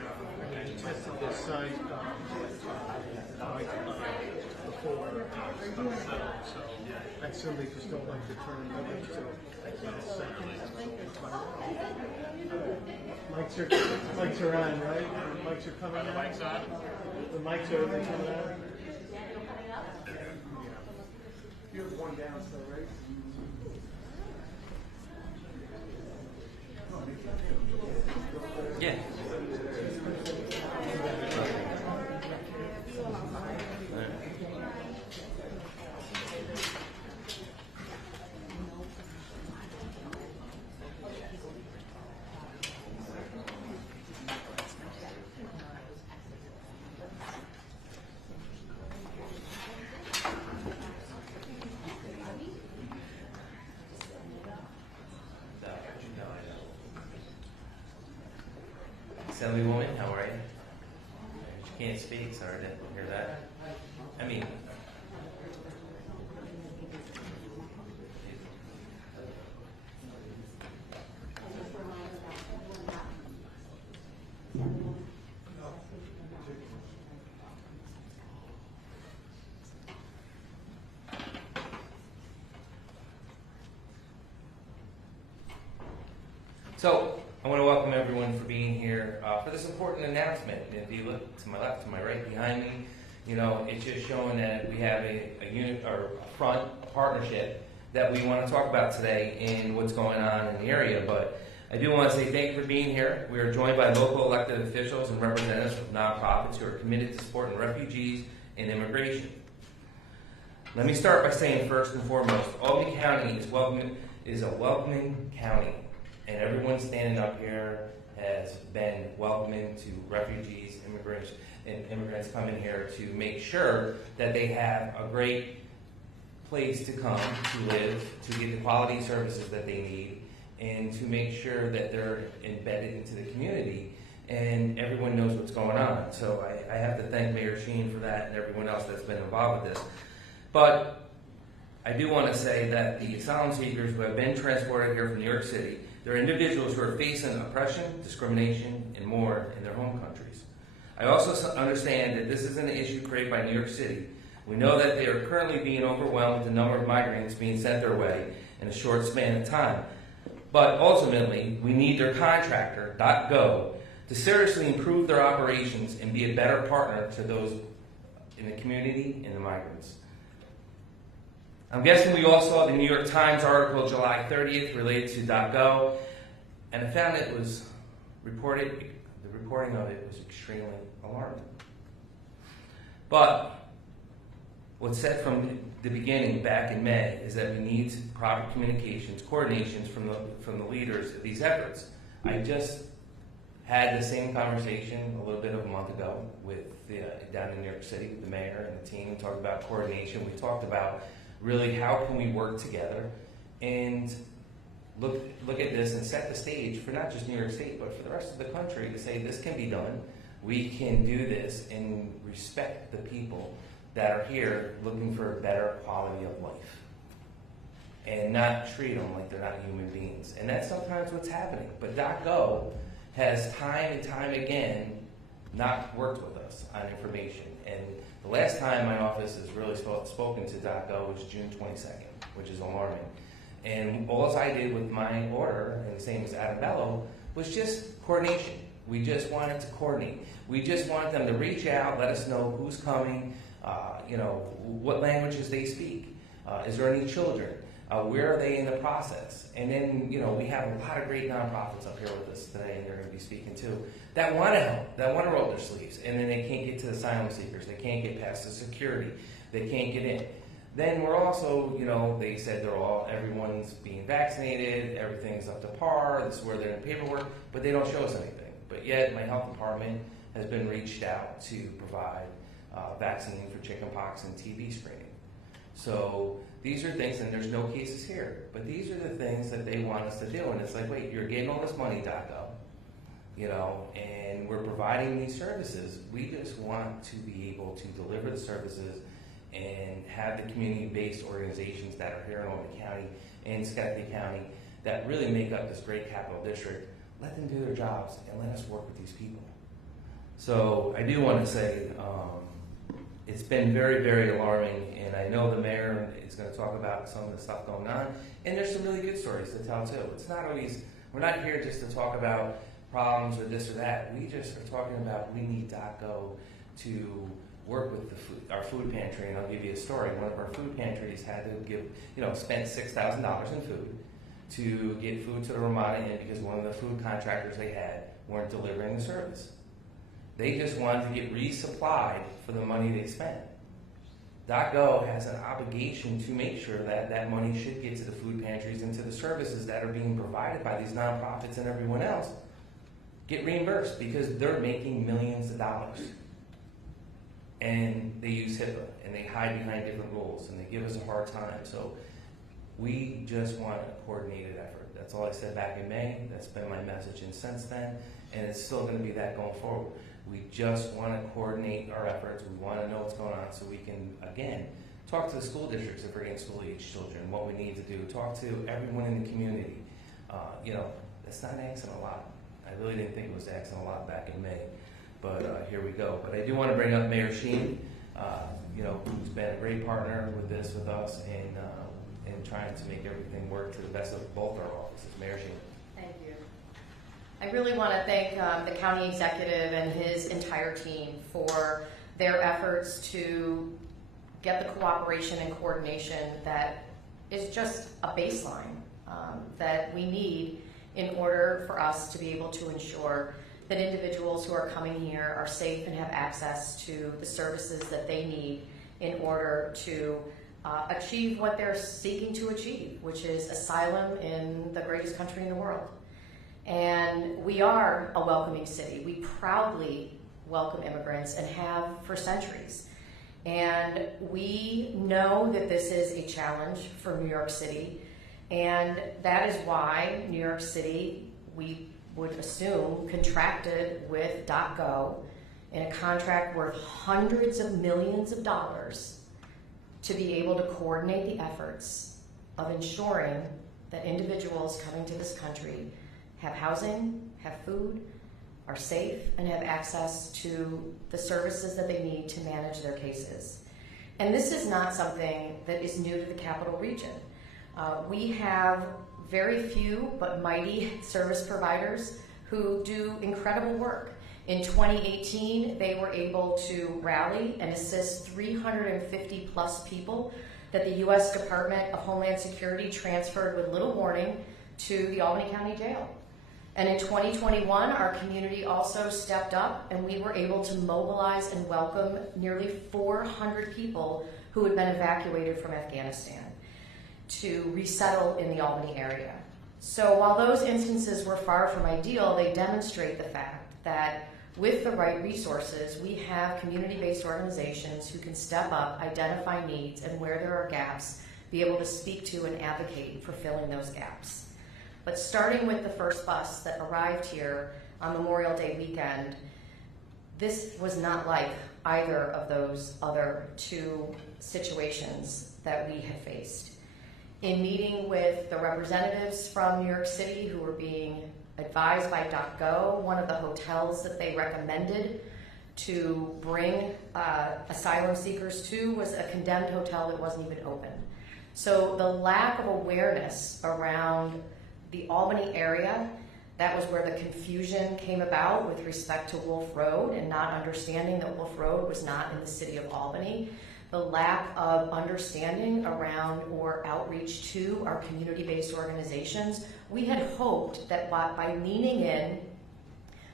we tested this site before, so I certainly just don't like to turn it over to mics are on, right? The mics are coming on. The mics on? The mics are coming on. You have one down still, right? Yeah. Assemblywoman, how are you? You can't speak, sorry to hear that. I mean, so I want to welcome everyone for being here for this important announcement. If you look to my left, to my right, behind me, you know, it's just showing that we have a unit or a front partnership that we want to talk about today in what's going on in the area. But I do want to say thank you for being here. We are joined by local elected officials and representatives of nonprofits who are committed to supporting refugees and immigration. Let me start by saying first and foremost, Albany County is a welcoming county. And everyone standing up here has been welcoming to refugees, immigrants coming here to make sure that they have a great place to come to live, to get the quality services that they need, and to make sure that they're embedded into the community and everyone knows what's going on. So I have to thank Mayor Sheen for that and everyone else that's been involved with this. But I do want to say that the asylum seekers who have been transported here from New York City, they're individuals who are facing oppression, discrimination, and more in their home countries. I also understand that this isn't an issue created by New York City. We know that they are currently being overwhelmed with the number of migrants being sent their way in a short span of time. But ultimately, we need their contractor, .go, to seriously improve their operations and be a better partner to those in the community and the migrants. I'm guessing we all saw the New York Times article July 30th related to .go, and I found it was the reporting of it was extremely alarming. But what's said from the beginning back in May is that we need proper communications, coordinations from the leaders of these efforts. I just had the same conversation a little bit of a month ago with down in New York City, the mayor and the team. We talked about coordination. We talked about really how can we work together and look at this and set the stage for not just New York State, but for the rest of the country to say this can be done. We can do this and respect the people that are here looking for a better quality of life and not treat them like they're not human beings. And that's sometimes what's happening. But .go has time and time again not worked with us on information. And the last time my office has really spoken to .go was June 22nd, which is alarming. And all I did with my order, and the same as Adam Bello, was just coordination. We just wanted to coordinate. We just wanted them to reach out, let us know who's coming, what languages they speak. Is there any children? Where are they in the process? And then, we have a lot of great nonprofits up here with us today, and they're going to be speaking too, that want to help, that want to roll their sleeves, and then they can't get to the asylum seekers, they can't get past the security, they can't get in. Then we're also, they said everyone's being vaccinated, everything's up to par, this is where they're in paperwork, but they don't show us anything. But yet, my health department has been reached out to provide vaccine for chickenpox and TB screening. So these are things, and there's no cases here, but these are the things that they want us to do. And it's like, wait, you're getting all this money, .go, and we're providing these services. We just want to be able to deliver the services and have the community-based organizations that are here in Albany County and Schenectady County that really make up this great capital district. Let them do their jobs and let us work with these people. So I do want to say it's been very, very alarming, and I know the mayor is going to talk about some of the stuff going on, and there's some really good stories to tell too. It's not always, we're not here just to talk about problems or this or that. We just are talking about we need DOCO to work with our food pantry, and I'll give you a story. One of our food pantries had to spent $6,000 in food to get food to the Ramada Inn because one of the food contractors they had weren't delivering the service. They just wanted to get resupplied for the money they spent. DOCO has an obligation to make sure that that money should get to the food pantries and to the services that are being provided by these nonprofits and everyone else get reimbursed because they're making millions of dollars. And they use HIPAA and they hide behind different rules and they give us a hard time. So we just want a coordinated effort. That's all I said back in May. That's been my message and since then, and it's still going to be that going forward. We just want to coordinate our efforts. We want to know what's going on so we can, again, talk to the school districts if we're getting school-age children, what we need to do, talk to everyone in the community. It's not asking a lot. I really didn't think it was asking a lot back in May, but here we go. But I do want to bring up Mayor Sheen, who's been a great partner with us and trying to make everything work to the best of both our offices. Mayor Sheen. Thank you. I really want to thank the county executive and his entire team for their efforts to get the cooperation and coordination that is just a baseline that we need in order for us to be able to ensure that individuals who are coming here are safe and have access to the services that they need in order to achieve what they're seeking to achieve, which is asylum in the greatest country in the world. And we are a welcoming city. We proudly welcome immigrants and have for centuries. And we know that this is a challenge for New York City. And that is why New York City, we would assume, contracted with DOCO in a contract worth hundreds of millions of dollars to be able to coordinate the efforts of ensuring that individuals coming to this country have housing, have food, are safe, and have access to the services that they need to manage their cases. And this is not something that is new to the Capital Region. We have very few but mighty service providers who do incredible work. In 2018, they were able to rally and assist 350 plus people that the U.S. Department of Homeland Security transferred with little warning to the Albany County Jail. And in 2021, our community also stepped up and we were able to mobilize and welcome nearly 400 people who had been evacuated from Afghanistan to resettle in the Albany area. So while those instances were far from ideal, they demonstrate the fact that with the right resources, we have community-based organizations who can step up, identify needs, and where there are gaps, be able to speak to and advocate for filling those gaps. But starting with the first bus that arrived here on Memorial Day weekend, this was not like either of those other two situations that we had faced. In meeting with the representatives from New York City who were being advised by DOCO, one of the hotels that they recommended to bring asylum seekers to was a condemned hotel that wasn't even open. So the lack of awareness around the Albany area, that was where the confusion came about with respect to Wolf Road and not understanding that Wolf Road was not in the city of Albany. The lack of understanding around or outreach to our community-based organizations, we had hoped that by leaning in,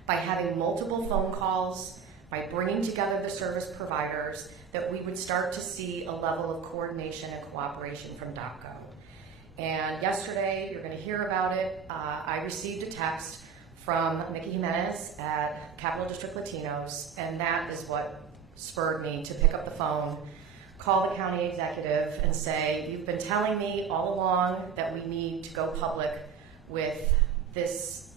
by having multiple phone calls, by bringing together the service providers, that we would start to see a level of coordination and cooperation from DOCO. And yesterday, you're going to hear about it, I received a text from Mickey Jimenez at Capital District Latinos, and that is what spurred me to pick up the phone, call the county executive and say, you've been telling me all along that we need to go public with this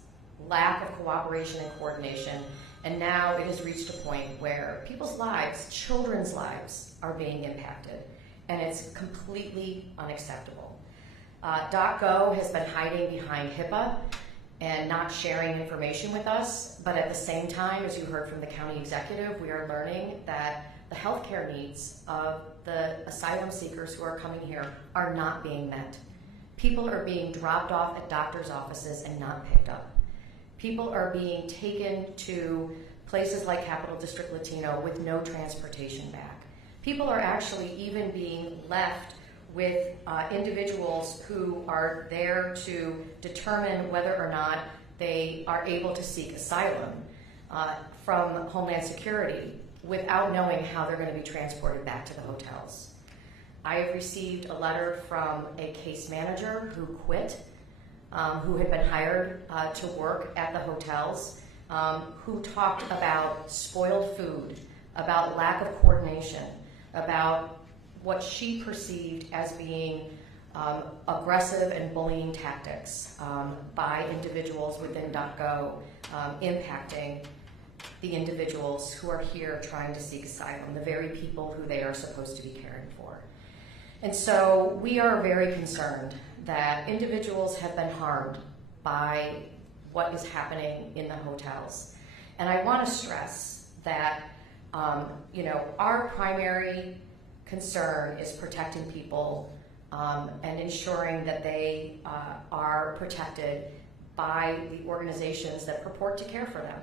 lack of cooperation and coordination, and now it has reached a point where people's lives, children's lives, are being impacted, and it's completely unacceptable. DOCO has been hiding behind HIPAA and not sharing information with us. But at the same time, as you heard from the county executive, we are learning that the healthcare needs of the asylum seekers who are coming here are not being met. People are being dropped off at doctor's offices and not picked up. People are being taken to places like Capital District Latino with no transportation back. People are actually even being left with individuals who are there to determine whether or not they are able to seek asylum from Homeland Security without knowing how they're going to be transported back to the hotels. I have received a letter from a case manager who quit, who had been hired to work at the hotels, who talked about spoiled food, about lack of coordination, about what she perceived as being aggressive and bullying tactics by individuals within .go impacting the individuals who are here trying to seek asylum, the very people who they are supposed to be caring for. And so we are very concerned that individuals have been harmed by what is happening in the hotels. And I want to stress that our primary concern is protecting people and ensuring that they are protected by the organizations that purport to care for them.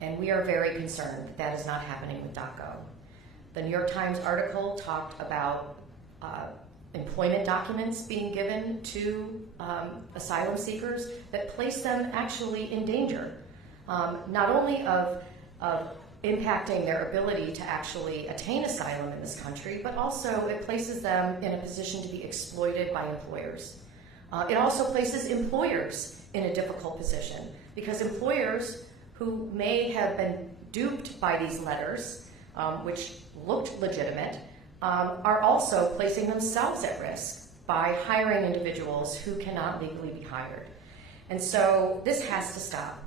And we are very concerned that is not happening with .go. The New York Times article talked about employment documents being given to asylum seekers that place them actually in danger, not only of impacting their ability to actually attain asylum in this country, but also it places them in a position to be exploited by employers. It also places employers in a difficult position because employers who may have been duped by these letters, which looked legitimate, are also placing themselves at risk by hiring individuals who cannot legally be hired. And so this has to stop.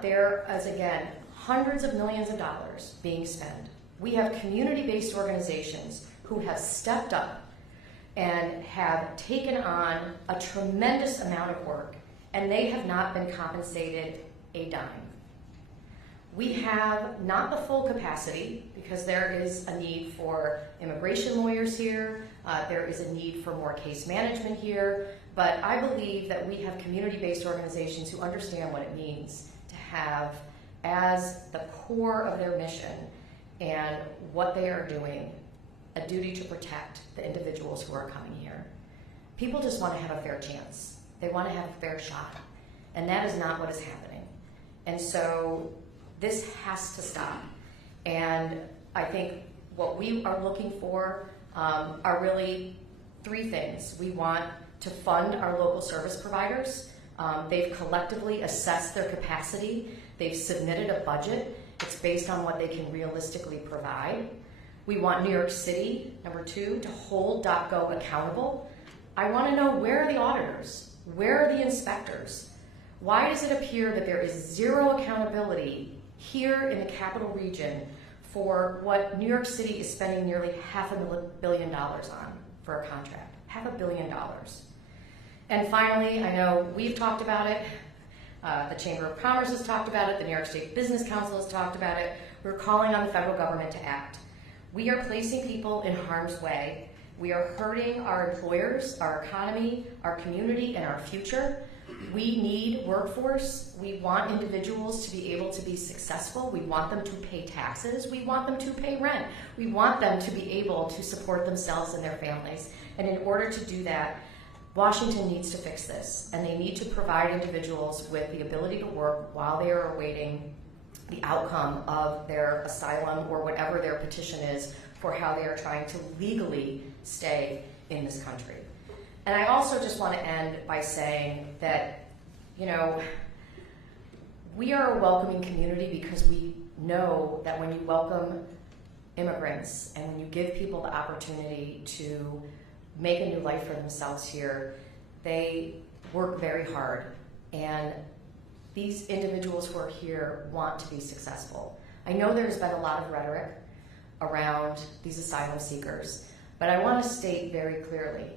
There is, again, hundreds of millions of dollars being spent. We have community-based organizations who have stepped up and have taken on a tremendous amount of work, and they have not been compensated a dime. We have not the full capacity because there is a need for immigration lawyers here, there is a need for more case management here, but I believe that we have community-based organizations who understand what it means to have as the core of their mission and what they are doing, a duty to protect the individuals who are coming here. People just want to have a fair chance. They want to have a fair shot, and that is not what is happening. And so this has to stop. And I think what we are looking for are really three things. We want to fund our local service providers. They've collectively assessed their capacity. They've submitted a budget. It's based on what they can realistically provide. We want New York City, number two, to hold .go accountable. I want to know, where are the auditors? Where are the inspectors? Why does it appear that there is zero accountability here in the capital region for what New York City is spending nearly $500 million on for a contract? $500 million. And finally, I know we've talked about it, the Chamber of Commerce has talked about it, the New York State Business Council has talked about it. We're calling on the federal government to act. We are placing people in harm's way. We are hurting our employers, our economy, our community, and our future. We need workforce. We want individuals to be able to be successful. We want them to pay taxes. We want them to pay rent. We want them to be able to support themselves and their families. And in order to do that, Washington needs to fix this, and they need to provide individuals with the ability to work while they are awaiting the outcome of their asylum or whatever their petition is for how they are trying to legally stay in this country. And I also just want to end by saying that, we are a welcoming community because we know that when you welcome immigrants and when you give people the opportunity to make a new life for themselves here, they work very hard. And these individuals who are here want to be successful. I know there's been a lot of rhetoric around these asylum seekers, but I want to state very clearly,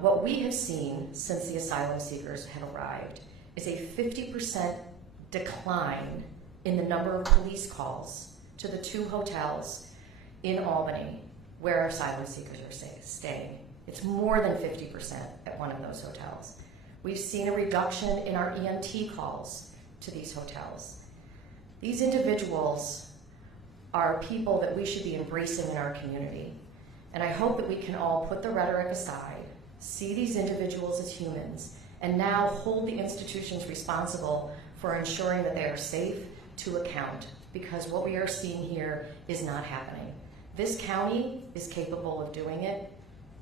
what we have seen since the asylum seekers have arrived is a 50% decline in the number of police calls to the 2 hotels in Albany where our asylum seekers are staying. It's more than 50% at one of those hotels. We've seen a reduction in our EMT calls to these hotels. These individuals are people that we should be embracing in our community. And I hope that we can all put the rhetoric aside, see these individuals as humans, and now hold the institutions responsible for ensuring that they are safe to account, because what we are seeing here is not happening. This county is capable of doing it.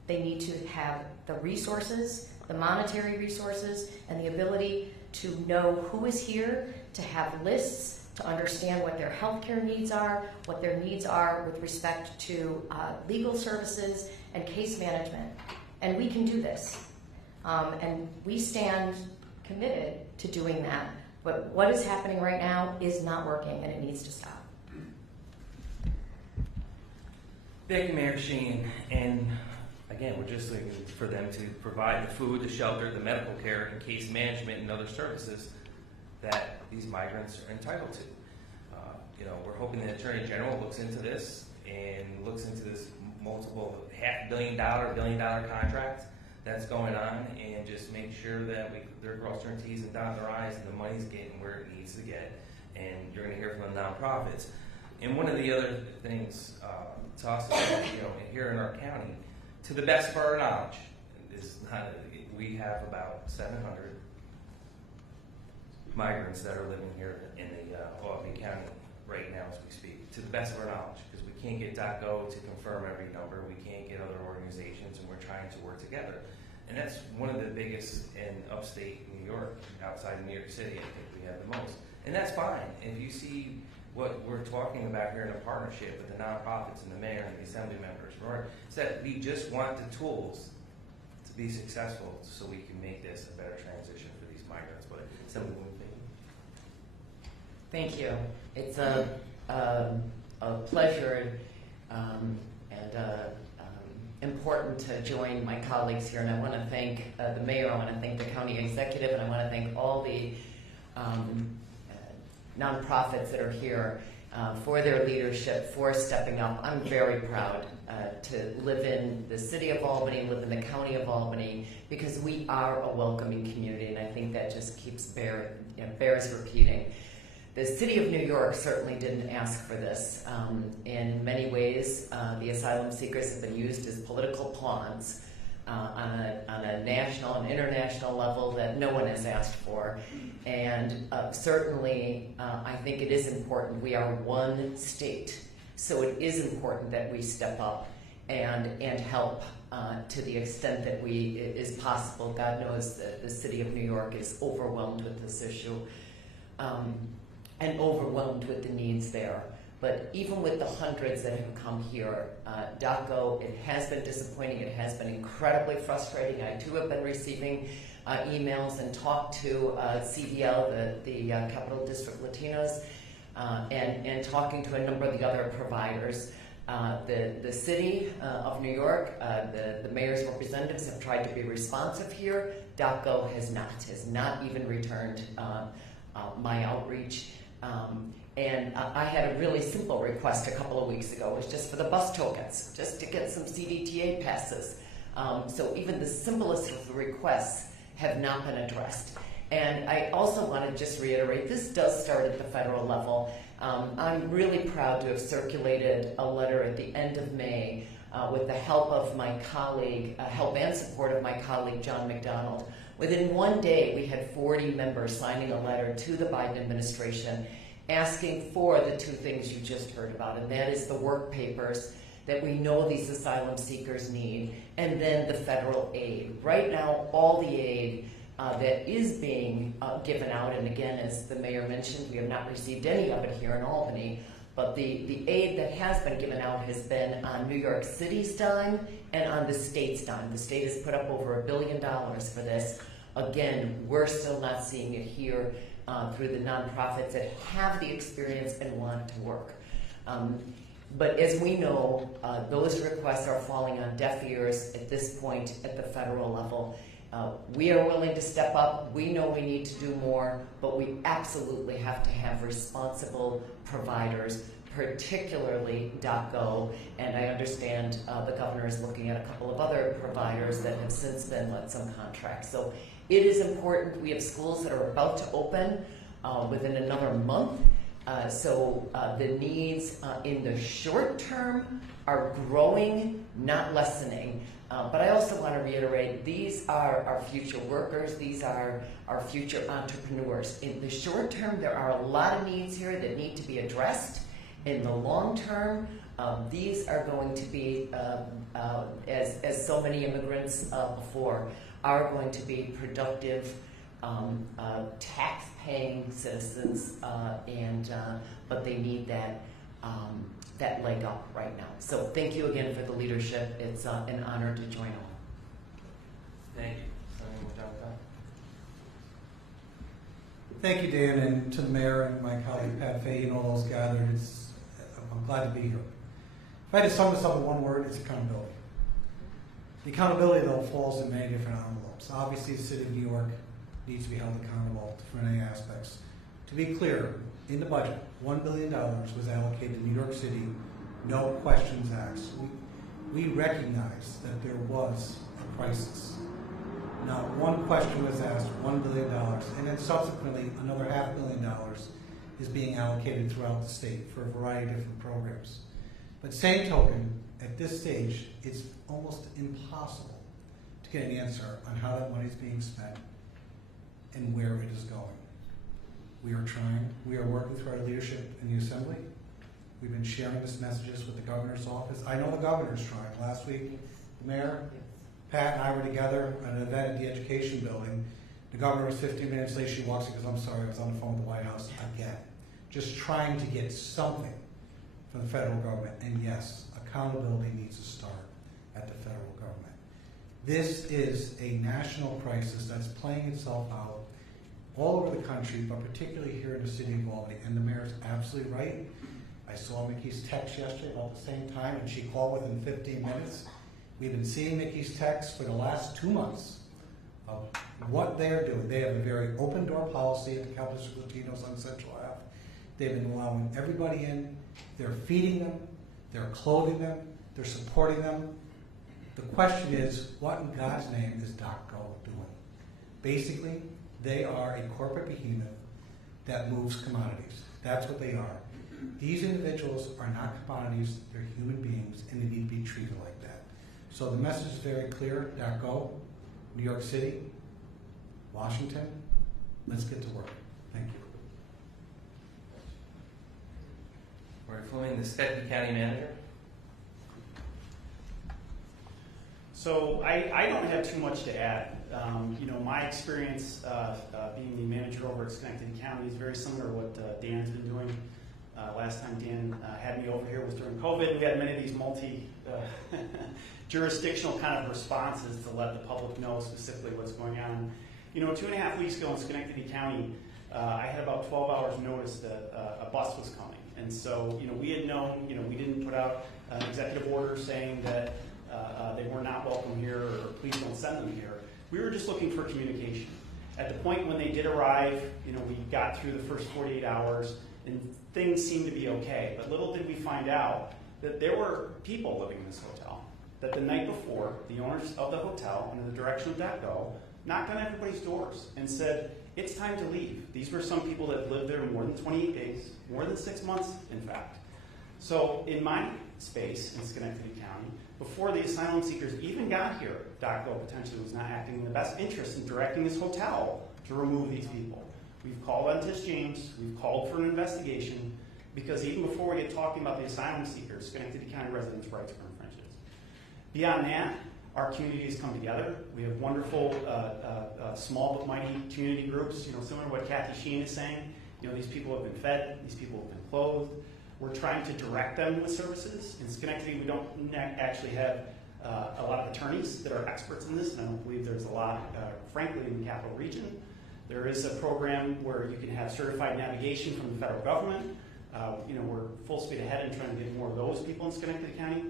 They need to have the resources, the monetary resources, and the ability to know who is here, to have lists, to understand what their healthcare needs are, what their needs are with respect to legal services and case management. And we can do this. And we stand committed to doing that. But what is happening right now is not working, and it needs to stop. Thank you, Mayor Sheen. And again, we're just looking for them to provide the food, the shelter, the medical care, and case management and other services that these migrants are entitled to. We're hoping the Attorney General looks into this and looks into this multiple $500 million, $1 billion contract that's going on, and just make sure that they're crossing their T's and dotting their I's, and the money's getting where it needs to get. And you're going to hear from the nonprofits. And one of the other things to us, here in our county, to the best of our knowledge, we have about 700 migrants that are living here in the Albany County right now as we speak, to the best of our knowledge, because we can't get DOCO to confirm every number, we can't get other organizations, and we're trying to work together. And that's one of the biggest in upstate New York, outside of New York City. I think we have the most. And that's fine. If you see what we're talking about here in a partnership with the nonprofits and the mayor and the assembly members, is that we just want the tools to be successful so we can make this a better transition for these migrants. But something we think. Thank you. It's a pleasure and important to join my colleagues here. And I want to thank the mayor, I want to thank the county executive, and I want to thank all the nonprofits that are here for their leadership, for stepping up. I'm very proud to live in the city of Albany, live in the county of Albany, because we are a welcoming community, and I think that just bears repeating. The city of New York certainly didn't ask for this. In many ways, the asylum seekers have been used as political pawns on a national and international level that no one has asked for. And certainly, I think it is important. We are one state, so it is important that we step up and help to the extent that is possible. God knows that the city of New York is overwhelmed with this issue. And overwhelmed with the needs there. But even with the hundreds that have come here, DOCO, it has been disappointing, it has been incredibly frustrating. I too have been receiving emails and talked to CDL, the Capital District Latinos, and talking to a number of the other providers. The city of New York, the mayor's representatives have tried to be responsive here. DOCO has not even returned my outreach. And I had a really simple request a couple of weeks ago. It was just for the bus tokens, just to get some CDTA passes. So even the simplest of the requests have not been addressed. And I also want to just reiterate, this does start at the federal level. I'm really proud to have circulated a letter at the end of May with the help of my colleague, help and support of my colleague, John McDonald. Within one day, we had 40 members signing a letter to the Biden administration asking for the two things you just heard about, and that is the work papers that we know these asylum seekers need, and then the federal aid. Right now, all the aid that is being given out, and again, as the mayor mentioned, we have not received any of it here in Albany, but the aid that has been given out has been on New York City's dime and on the state's dime. The state has put up over $1 billion for this. Again, we're still not seeing it here through the nonprofits that have the experience and want to work. But as we know, those requests are falling on deaf ears at this point at the federal level. We are willing to step up. We know we need to do more, but we absolutely have to have responsible providers, particularly DocGo, and I understand the governor is looking at a couple of other providers that have since been let some contracts. So it is important. We have schools that are about to open within another month. So the needs in the short term are growing, not lessening. But I also want to reiterate, these are our future workers. These are our future entrepreneurs. In the short term, there are a lot of needs here that need to be addressed. In the long term, these are going to be, as so many immigrants before, are going to be productive, tax-paying citizens, but they need that leg up right now. So thank you again for the leadership. It's an honor to join all. Thank you. Something more down top? Thank you, Dan, and to the mayor and my colleague Pat Fahey and all those gathered. I'm glad to be here. If I had to sum this up in one word, it's accountability. The accountability, though, falls in many different envelopes. Obviously, the city of New York needs to be held accountable for many aspects. To be clear, in the budget, $1 billion was allocated to New York City, no questions asked. We recognize that there was a crisis. Not one question was asked, $1 billion, and then subsequently another $500 million is being allocated throughout the state for a variety of different programs. But same token, at this stage, it's almost impossible to get an answer on how that money is being spent and where it is going. We are trying. We are working through our leadership in the Assembly. We've been sharing these messages with the governor's office. I know the governor's trying. Last week, the mayor, Pat, and I were together at an event at the Education Building. The governor was 15 minutes late. She walks in and goes, "I'm sorry, I was on the phone with the White House again." Just trying to get something from the federal government. And yes, accountability needs to start at the federal government. This is a national crisis that's playing itself out all over the country, but particularly here in the city of Albany. And the mayor's absolutely right. I saw Mickey's text yesterday about the same time, and she called within 15 minutes. We've been seeing Mickey's texts for the last 2 months of what they're doing. They have a very open door policy at the Campus of Latinos on Central Ave. They've been allowing everybody in. They're feeding them. They're clothing them. They're supporting them. The question is, what in God's name is DocGo doing? Basically, they are a corporate behemoth that moves commodities. That's what they are. These individuals are not commodities, they're human beings, and they need to be treated like that. So the message is very clear. DocGo, New York City, Washington, let's get to work. Thank you. Rory Fleming, the Schenectady County Manager. So I don't have too much to add. My experience being the manager over at Schenectady County is very similar to what Dan's been doing. Last time Dan had me over here was during COVID. We had many of these multi-jurisdictional kind of responses to let the public know specifically what's going on. 2.5 weeks ago in Schenectady County, I had about 12 hours notice that a bus was coming. And so, we had known, we didn't put out an executive order saying that they were not welcome here or please don't send them here. We were just looking for communication. At the point when they did arrive, we got through the first 48 hours and things seemed to be okay. But little did we find out that there were people living in this hotel. That the night before, the owners of the hotel, under the direction of DocGo, knocked on everybody's doors and said, it's time to leave. These were some people that lived there more than 28 days, more than 6 months, in fact. So in my space in Schenectady County, before the asylum seekers even got here, DocGo potentially was not acting in the best interest in directing this hotel to remove these people. We've called on Tish James, we've called for an investigation, because even before we get talking about the asylum seekers, Schenectady County residents' rights were infringed. Beyond that, our communities come together. We have wonderful, small but mighty community groups, similar to what Kathy Sheen is saying. These people have been fed, these people have been clothed. We're trying to direct them with services. In Schenectady, we don't actually have a lot of attorneys that are experts in this, and I don't believe there's a lot, frankly, in the capital region. There is a program where you can have certified navigation from the federal government. We're full speed ahead in trying to get more of those people in Schenectady County.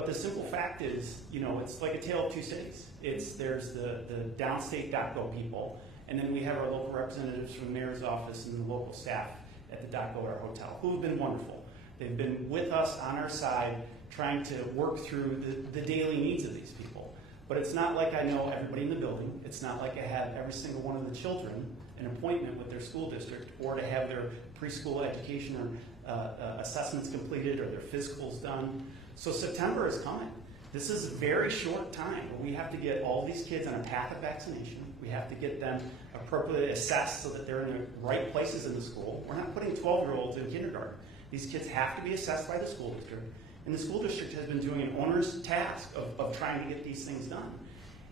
But the simple fact is, it's like a tale of two cities. There's the downstate DocGo people, and then we have our local representatives from the mayor's office and the local staff at the DocGo at our hotel, who have been wonderful. They've been with us on our side, trying to work through the daily needs of these people. But it's not like I know everybody in the building. It's not like I have every single one of the children an appointment with their school district, or to have their preschool education or assessments completed or their physicals done. So September is coming. This is a very short time where we have to get all these kids on a path of vaccination. We have to get them appropriately assessed so that they're in the right places in the school. We're not putting 12-year-olds in kindergarten. These kids have to be assessed by the school district. And the school district has been doing an onerous task of trying to get these things done.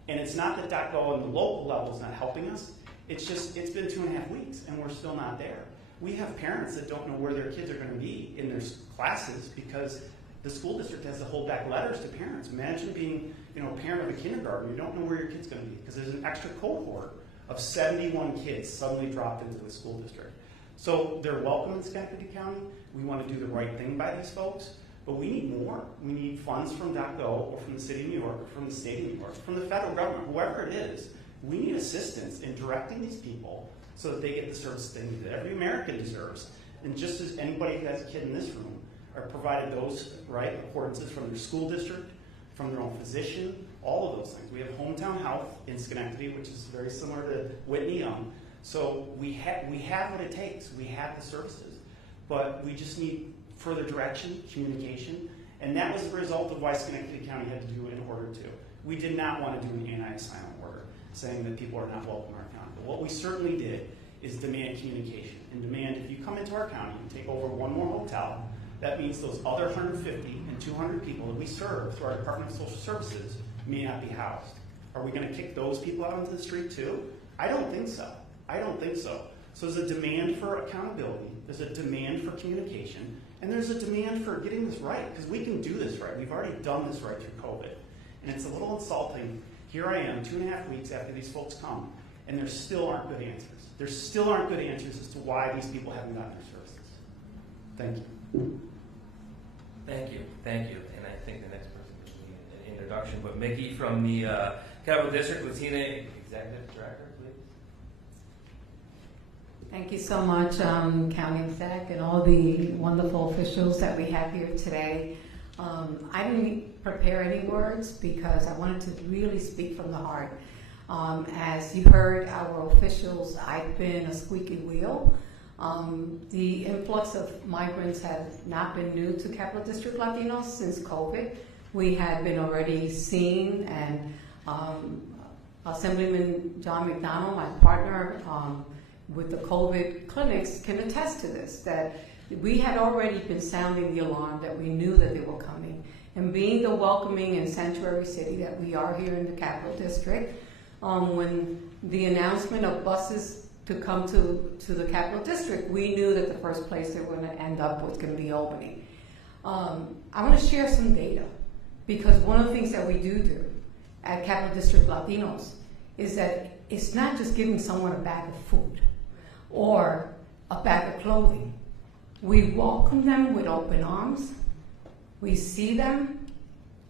And it's not that DocGo on the local level is not helping us. It's just, it's been 2.5 weeks and we're still not there. We have parents that don't know where their kids are going to be in their classes because the school district has to hold back letters to parents. Imagine being, a parent of a kindergarten. You don't know where your kid's going to be because there's an extra cohort of 71 kids suddenly dropped into the school district. So they're welcome in Schenectady County. We want to do the right thing by these folks, but we need more. We need funds from DocGo or from the city of New York or from the state of New York, from the federal government, whoever it is. We need assistance in directing these people so that they get the services they need that every American deserves. And just as anybody who has a kid in this room are provided those affordances from their school district, from their own physician, all of those things. We have hometown health in Schenectady, which is very similar to Whitney Young. So we have what it takes. We have the services, but we just need further direction, communication, and that was the result of why Schenectady County had to do an order 2. We did not want to do an anti-asylum order saying that people are not welcome in our county. But what we certainly did is demand communication and demand if you come into our county and take over one more hotel, that means those other 150 and 200 people that we serve through our Department of Social Services may not be housed. Are we going to kick those people out onto the street too? I don't think so. I don't think so. So there's a demand for accountability, there's a demand for communication, and there's a demand for getting this right, because we can do this right. We've already done this right through COVID. And it's a little insulting. Here I am, 2.5 weeks after these folks come, and there still aren't good answers. There still aren't good answers as to why these people haven't gotten their services. Thank you. Thank you. And I think the next person will be an introduction, but Mickey from the Capital District, Latina Executive Director, please. Thank you so much, County Exec and all the wonderful officials that we have here today. I didn't prepare any words because I wanted to really speak from the heart. As you heard our officials, I've been a squeaky wheel. The influx of migrants has not been new to Capital District Latinos since COVID. We had been already seeing, and Assemblyman John McDonald, my partner with the COVID clinics, can attest to this, that we had already been sounding the alarm that we knew that they were coming. And being the welcoming and sanctuary city that we are here in the Capital District, when the announcement of buses to come to the Capital District, we knew that the first place they were going to end up was going to be Albany. I want to share some data, because one of the things that we do at Capital District Latinos is that it's not just giving someone a bag of food or a bag of clothing. We welcome them with open arms. We see them,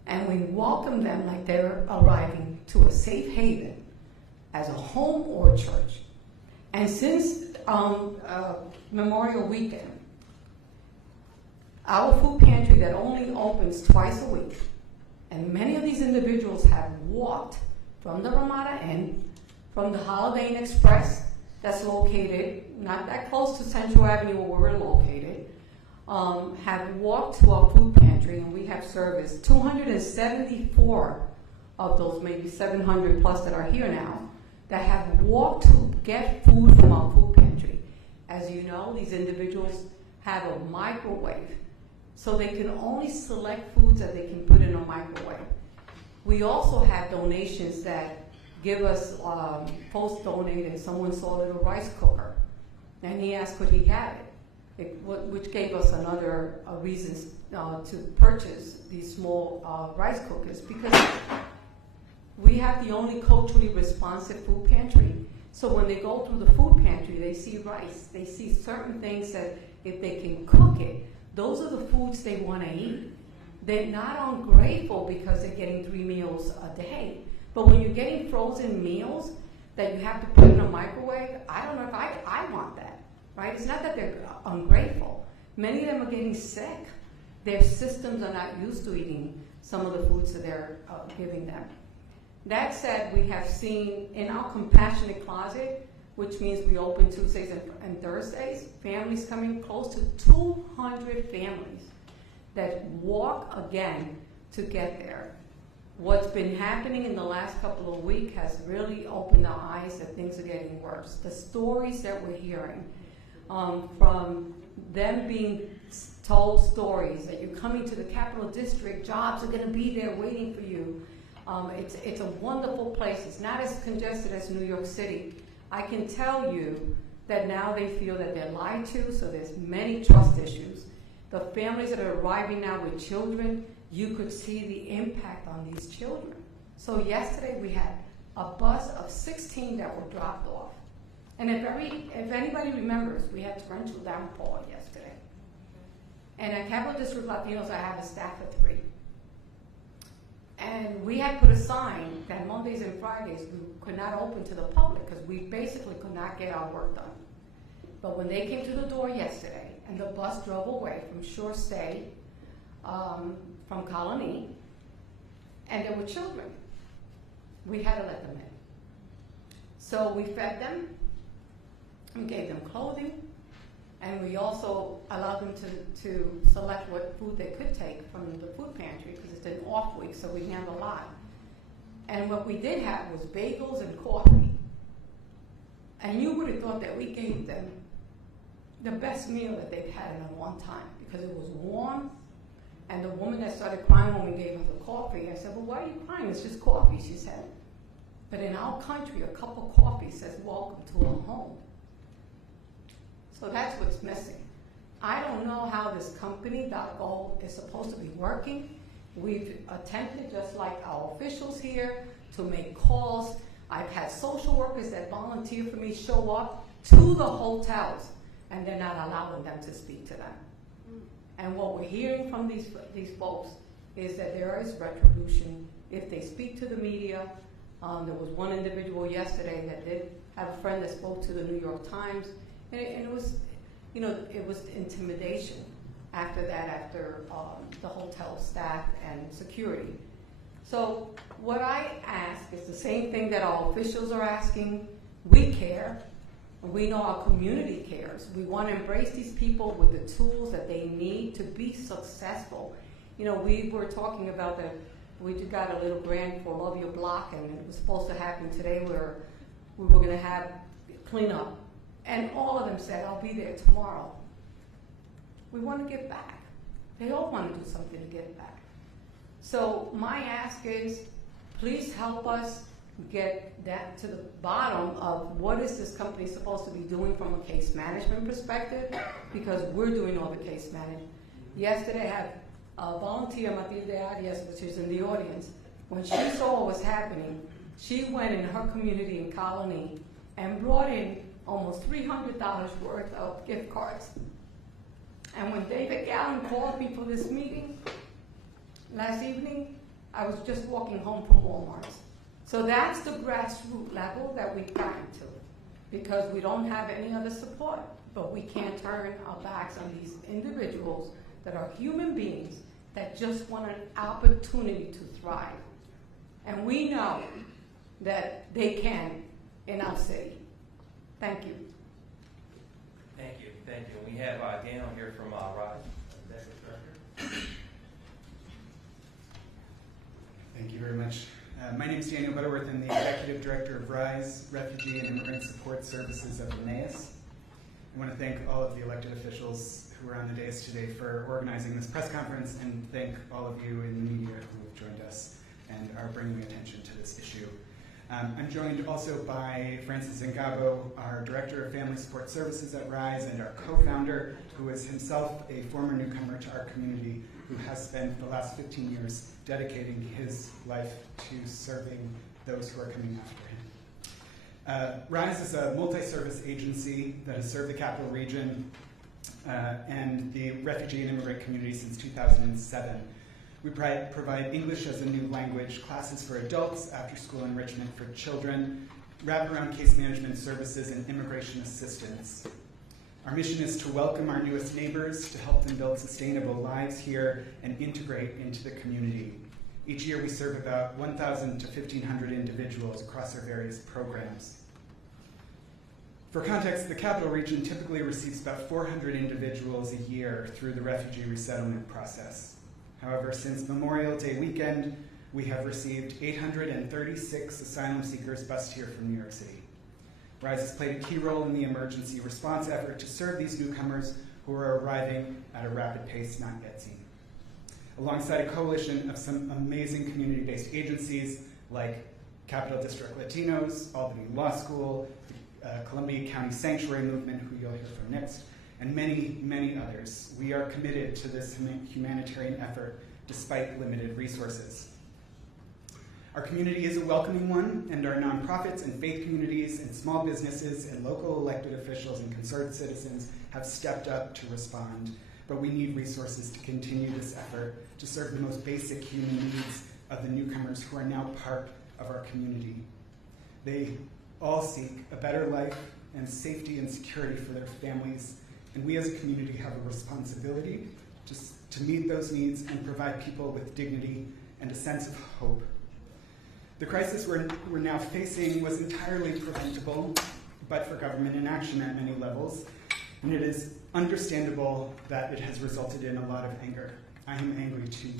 and we welcome them like they're arriving to a safe haven as a home or a church. And since Memorial Weekend, our food pantry that only opens twice a week, and many of these individuals have walked from the Ramada Inn, from the Holiday Inn Express that's located not that close to Central Avenue where we're located, have walked to our food pantry, and we have serviced 274 of those maybe 700 plus that are here now that have walked to get food from our food pantry. As you know, these individuals have a microwave, so they can only select foods that they can put in a microwave. We also have donations that give us, folks donated, someone saw a little rice cooker, and he asked could he have it, which gave us another reason to purchase these small rice cookers, because we have the only culturally responsive food pantry. So when they go through the food pantry, they see rice, they see certain things that if they can cook it, those are the foods they want to eat. they're not ungrateful because they're getting 3 meals a day. But when you're getting frozen meals that you have to put in a microwave, I don't know if I want that, right? It's not that they're ungrateful. Many of them are getting sick. Their systems are not used to eating some of the foods that they're giving them. That said, we have seen in our compassionate closet, which means we open Tuesdays and Thursdays, families coming, close to 200 families that walk again to get there. What's been happening in the last couple of weeks has really opened our eyes that things are getting worse. The stories that we're hearing from them being told stories that you're coming to the Capital District, jobs are going to be there waiting for you. It's a wonderful place. It's not as congested as New York City. I can tell you that now they feel that they're lied to, so there's many trust issues. The families that are arriving now with children, you could see the impact on these children. So yesterday we had a bus of 16 that were dropped off. And if anybody remembers, we had torrential downpour yesterday. And at Capital District Latinos, I have a staff of 3. And we had put a sign that Mondays and Fridays we could not open to the public because we basically could not get our work done. But when they came to the door yesterday and the bus drove away from Shore Stay, from Colony, and there were children, we had to let them in. So we fed them, we gave them clothing, and we also allowed them to select what food they could take from the food pantry because it's an off week, so we handle a lot. And what we did have was bagels and coffee. And you would have thought that we gave them the best meal that they've had in a long time because it was warm. And the woman that started crying when we gave her the coffee, I said, well, why are you crying? It's just coffee, she said. But in our country, a cup of coffee says, welcome to our home. So that's what's missing. I don't know how this company, .go, is supposed to be working. We've attempted, just like our officials here, to make calls. I've had social workers that volunteer for me show up to the hotels, and they're not allowing them to speak to them. And what we're hearing from these folks is that there is retribution if they speak to the media. There was one individual yesterday that did have a friend that spoke to the New York Times, and it was, it was intimidation after the hotel staff and security. So what I ask is the same thing that our officials are asking. We care. We know our community cares. We want to embrace these people with the tools that they need to be successful. We were talking about that we got a little grant for Love Your Block, and it was supposed to happen today where we were going to have cleanup. And all of them said, I'll be there tomorrow. We want to give back. They all want to do something to give back. So my ask is, please help us get that to the bottom of what is this company supposed to be doing from a case management perspective, because we're doing all the case management. Yesterday I had a volunteer, Matilde Arias, which is in the audience. When she saw what was happening, she went in her community in Colony and brought in almost $300 worth of gift cards. And when David Gallen called me for this meeting last evening, I was just walking home from Walmart. So that's the grassroots level that we've gotten to, because we don't have any other support, but we can't turn our backs on these individuals that are human beings that just want an opportunity to thrive. And we know that they can in our city. Thank you. Thank you. We have Daniel here from RISE, Executive Director. Thank you very much. My name is Daniel Butterworth. I'm the Executive Director of RISE, Refugee and Immigrant Support Services of Linnaeus. I want to thank all of the elected officials who are on the dais today for organizing this press conference, and thank all of you in the media who have joined us and are bringing attention to this issue. I'm joined also by Francis Ngabo, our Director of Family Support Services at RISE, and our co-founder, who is himself a former newcomer to our community, who has spent the last 15 years dedicating his life to serving those who are coming after him. RISE is a multi-service agency that has served the Capital Region and the refugee and immigrant community since 2007. We provide English as a new language, classes for adults, after-school enrichment for children, wraparound case management services, and immigration assistance. Our mission is to welcome our newest neighbors, to help them build sustainable lives here, and integrate into the community. Each year we serve about 1,000 to 1,500 individuals across our various programs. For context, the Capital Region typically receives about 400 individuals a year through the refugee resettlement process. However, since Memorial Day weekend, we have received 836 asylum seekers bused here from New York City. RISE has played a key role in the emergency response effort to serve these newcomers who are arriving at a rapid pace not yet seen. Alongside a coalition of some amazing community-based agencies like Capital District Latinos, Albany Law School, Columbia County Sanctuary Movement, who you'll hear from next, and many, many others, we are committed to this humanitarian effort despite limited resources. Our community is a welcoming one, and our nonprofits and faith communities and small businesses and local elected officials and concerned citizens have stepped up to respond. But we need resources to continue this effort to serve the most basic human needs of the newcomers who are now part of our community. They all seek a better life and safety and security for their families, and we as a community have a responsibility to meet those needs and provide people with dignity and a sense of hope. The crisis we're now facing was entirely preventable, but for government inaction at many levels, and it is understandable that it has resulted in a lot of anger. I am angry too.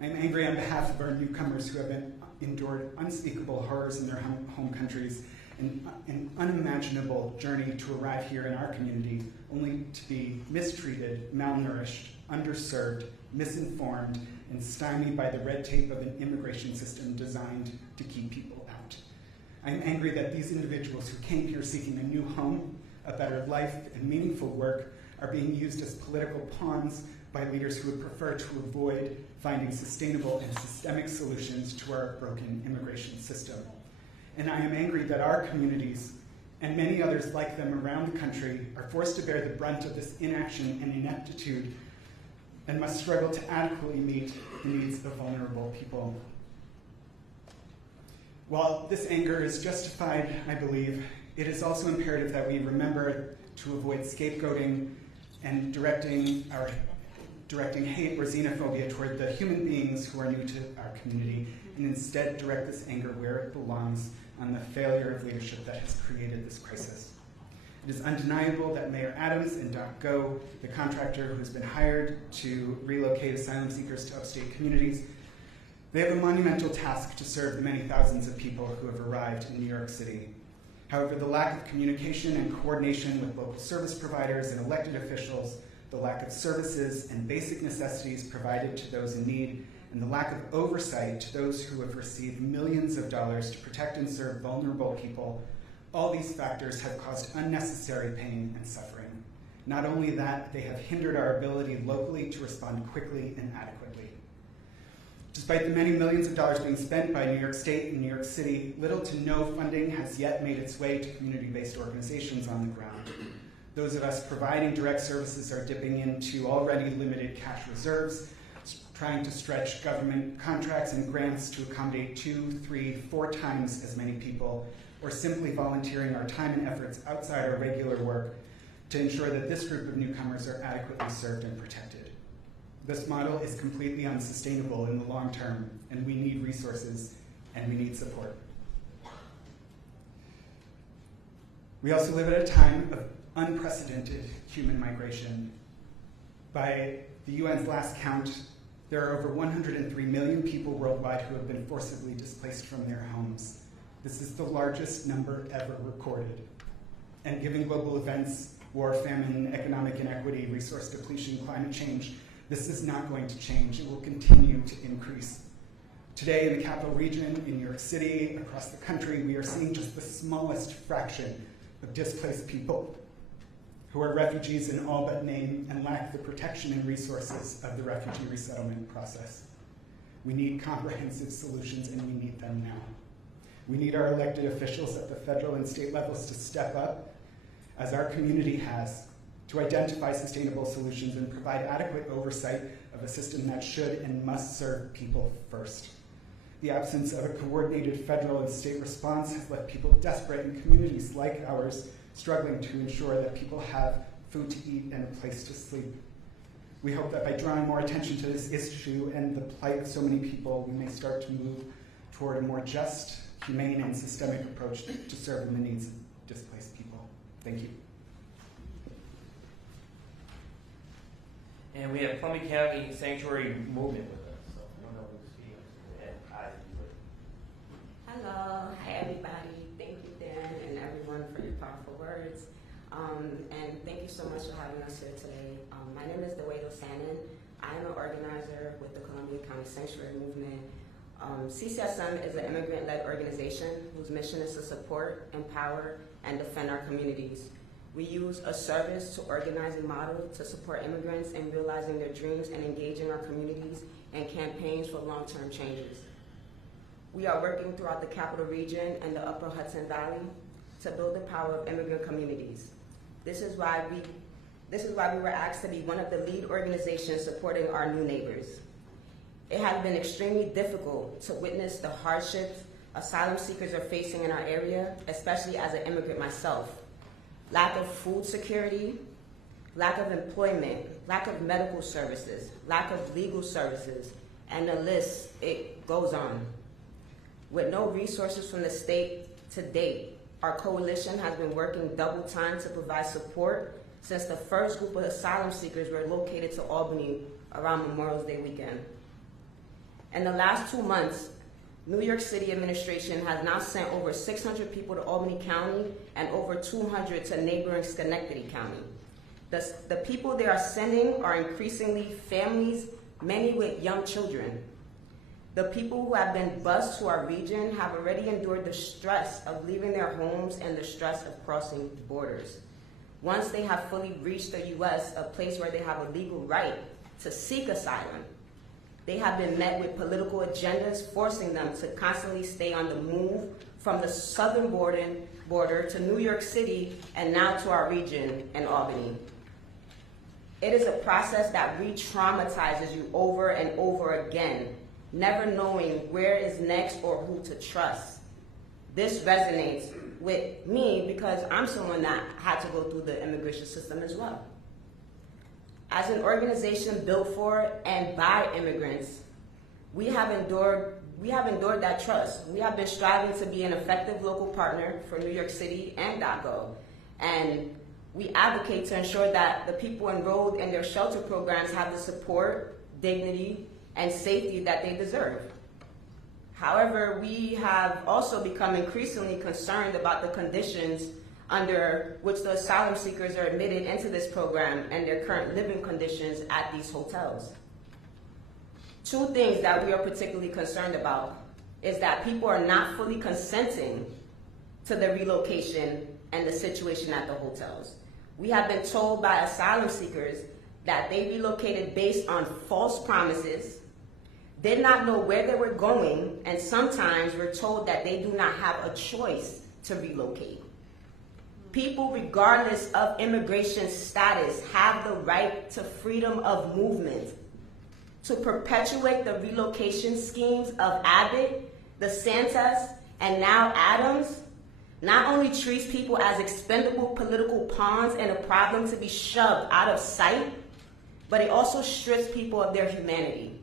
I am angry on behalf of our newcomers who have endured unspeakable horrors in their home countries and an unimaginable journey to arrive here in our community, only to be mistreated, malnourished, underserved, misinformed, and stymied by the red tape of an immigration system designed to keep people out. I am angry that these individuals who came here seeking a new home, a better life, and meaningful work are being used as political pawns by leaders who would prefer to avoid finding sustainable and systemic solutions to our broken immigration system. And I am angry that our communities and many others like them around the country are forced to bear the brunt of this inaction and ineptitude and must struggle to adequately meet the needs of vulnerable people. While this anger is justified, I believe, it is also imperative that we remember to avoid scapegoating and directing hate or xenophobia toward the human beings who are new to our community, and instead direct this anger where it belongs, on the failure of leadership that has created this crisis. It is undeniable that Mayor Adams and Doc Go, the contractor who has been hired to relocate asylum seekers to upstate communities, they have a monumental task to serve the many thousands of people who have arrived in New York City. However, the lack of communication and coordination with local service providers and elected officials, the lack of services and basic necessities provided to those in need, and the lack of oversight to those who have received millions of dollars to protect and serve vulnerable people, all these factors have caused unnecessary pain and suffering. Not only that, they have hindered our ability locally to respond quickly and adequately. Despite the many millions of dollars being spent by New York State and New York City, little to no funding has yet made its way to community-based organizations on the ground. Those of us providing direct services are dipping into already limited cash reserves, trying to stretch government contracts and grants to accommodate 2, 3, 4 times as many people, or simply volunteering our time and efforts outside our regular work to ensure that this group of newcomers are adequately served and protected. This model is completely unsustainable in the long term, and we need resources and we need support. We also live at a time of unprecedented human migration. By the UN's last count, there are over 103 million people worldwide who have been forcibly displaced from their homes. This is the largest number ever recorded. And given global events, war, famine, economic inequity, resource depletion, climate change, this is not going to change. It will continue to increase. Today in the capital region, in New York City, across the country, we are seeing just the smallest fraction of displaced people who are refugees in all but name and lack the protection and resources of the refugee resettlement process. We need comprehensive solutions, and we need them now. We need our elected officials at the federal and state levels to step up, as our community has, to identify sustainable solutions and provide adequate oversight of a system that should and must serve people first. The absence of a coordinated federal and state response has left people desperate in communities like ours struggling to ensure that people have food to eat and a place to sleep. We hope that by drawing more attention to this issue and the plight of so many people, we may start to move toward a more just, humane, and systemic approach to serving the needs of displaced people. Thank you. And we have Columbia County Sanctuary Movement with us, so I don't know who's speaking. And Hello, hi everybody. Thank you, Dan, and everyone for your powerful words. And thank you so much for having us here today. My name is Dewaydo Sannon. I am an organizer with the Columbia County Sanctuary Movement. CCSM is an immigrant-led organization whose mission is to support, empower, and defend our communities. We use a service to organizing model to support immigrants in realizing their dreams and engaging our communities in campaigns for long-term changes. We are working throughout the Capital Region and the Upper Hudson Valley to build the power of immigrant communities. This is why we were asked to be one of the lead organizations supporting our new neighbors. It has been extremely difficult to witness the hardships asylum seekers are facing in our area, especially as an immigrant myself. Lack of food security, lack of employment, lack of medical services, lack of legal services, and the list, it goes on. With no resources from the state to date, our coalition has been working double time to provide support since the first group of asylum seekers were located to Albany around Memorial Day weekend. In the last 2 months, New York City administration has now sent over 600 people to Albany County and over 200 to neighboring Schenectady County. The people they are sending are increasingly families, many with young children. The people who have been bused to our region have already endured the stress of leaving their homes and the stress of crossing borders. Once they have fully reached the U.S., a place where they have a legal right to seek asylum, they have been met with political agendas forcing them to constantly stay on the move from the southern border to New York City and now to our region in Albany. It is a process that re-traumatizes you over and over again, never knowing where is next or who to trust. This resonates with me because I'm someone that had to go through the immigration system as well. As an organization built for and by immigrants, we have endured that trust. We have been striving to be an effective local partner for New York City and DACO, and we advocate to ensure that the people enrolled in their shelter programs have the support, dignity, and safety that they deserve. However, we have also become increasingly concerned about the conditions under which the asylum seekers are admitted into this program and their current living conditions at these hotels. Two things that we are particularly concerned about is that people are not fully consenting to the relocation and the situation at the hotels. We have been told by asylum seekers that they relocated based on false promises, did not know where they were going, and sometimes were told that they do not have a choice to relocate. People, regardless of immigration status, have the right to freedom of movement. To perpetuate the relocation schemes of Abbott, DeSantis, and now Adams, not only treats people as expendable political pawns and a problem to be shoved out of sight, but it also strips people of their humanity.